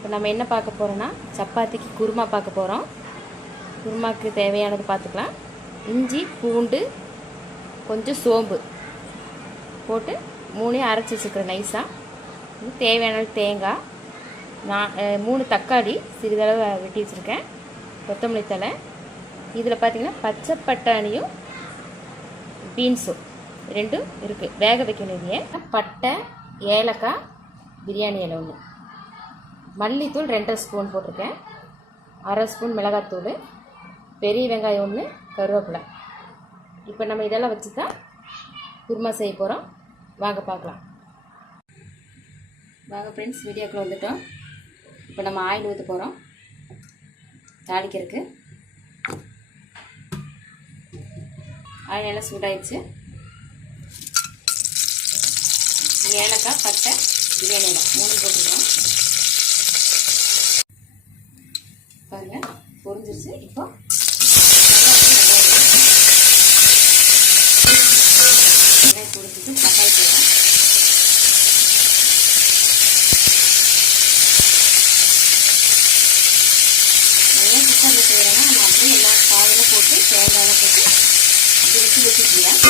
இப்போ நம்ம என்ன பார்க்க போகிறோன்னா சப்பாத்திக்கு குருமா பார்க்க போகிறோம். குருமாவுக்கு தேவையானது பார்த்துக்கலாம். இஞ்சி, பூண்டு, கொஞ்சம் சோம்பு போட்டு 3 அரைச்சி வச்சுக்கிறேன் நைஸாக. தேவையான தேங்காய், 3 தக்காளி சிறிதளவு வெட்டி வச்சுருக்கேன், கொத்தமல்லி தழை. இதில் பார்த்திங்கன்னா பச்சை பட்டாணியும் பீன்ஸும் 2 இருக்குது, வேக வைக்கணும். இதையே பட்டை, ஏலக்காய், பிரியாணி இலை 1, மல்லித்தூள் 2.5 ஸ்பூன் போட்டிருக்கேன், 1/2 ஸ்பூன் மிளகாத்தூள், பெரிய வெங்காயம் 1, கருவேப்பிலை. இப்போ நம்ம இதெல்லாம் வச்சு தான் குருமா செய்ய போகிறோம். வாங்க பார்க்கலாம். வாங்க ஃப்ரெண்ட்ஸ், வீடியோக்குள்ளே வந்துட்டோம். இப்போ நம்ம ஆயில் ஊற்ற போகிறோம் தாளிக்கிறதுக்கு. ஆயில் நல்லா சூடாயிடுச்சு. ஏலக்காய், பட்டை, பிரியாணி இலை 3 போட்டுக்கிறோம். பாருங்கள் பொரிஞ்சிருச்சு. இப்போ வெங்காயம் பொரிஞ்சிட்டு தக்காளி போடுறோம். நல்லா குக்கரில் செய்கிறோன்னா நம்ம அப்படியே எல்லா காயெல்லாம் போட்டு தேங்காயெல்லாம் போட்டு அப்படி வச்சுக்கலாம்.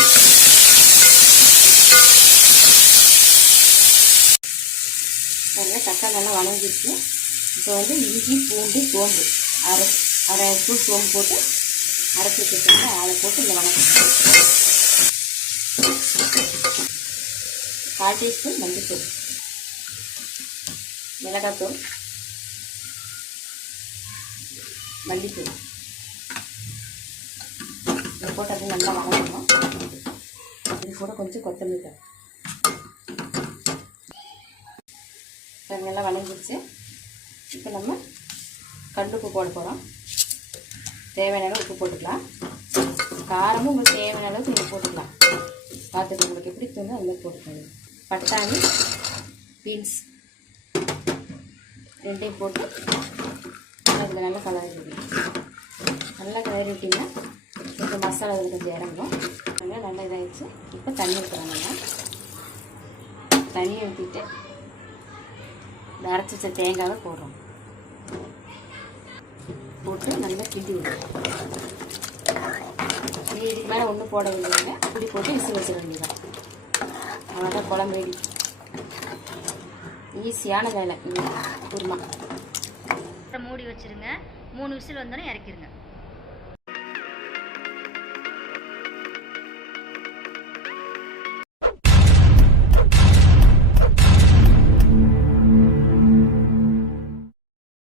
பாருங்கள் தக்காளி நல்லா வணங்கிடுச்சு. இப்போ வந்து இஞ்சி, பூண்டு, சோம்பு, அரை ஸ்பூன் சோம்பு போட்டு அரைச்சி வச்சுருக்கோங்க. அதை போட்டு இங்கே வணக்கம். 1/4 டீஸ்பூன் மஞ்சள்தூள், மிளகாத்தூள், மல்லித்தூள் இதை போட்டு அது நல்லா வணங்கணும். இது கூட கொஞ்சம் கொத்தமல்லி தழை. நல்லா வணங்கிடுச்சு. இப்போ நம்ம கல்லுப்பு போட போகிறோம். தேவையான அளவு உப்பு போட்டுக்கலாம். காரமும் உங்களுக்கு தேவையான அளவுக்கு நீங்கள் போட்டுக்கலாம். பார்த்துட்டு உங்களுக்கு எப்படி தோணும் அது மாதிரி போட்டுக்கோங்க. பட்டாணி, பீன்ஸ் 2 போட்டு அதில் நல்லா கிளறிடுங்க. நல்லா கிளறி விட்டிங்கன்னா கொஞ்சம் மசாலா அதில் கொஞ்சம் இறங்கும். நல்லா இதாகிடுச்சு. இப்போ தண்ணி ஊற்றுறாங்க. தண்ணி ஊற்றிட்டு அரைச்சி வச்ச தேங்காவை போடுறோம். போட்டு நல்லா கிண்டி விடுறோம். இதுக்கு மேலே ஒன்றும் போட வேண்டியதுங்க. இப்படி போட்டு விசில் வச்சிட வேண்டியதான். அவ்வளோதான், குழம்பு ரெடி. ஈஸியான வேலை குருமா. மூடி வச்சுருங்க. 3 விசில் வந்தோடனே இறக்கிடுங்க.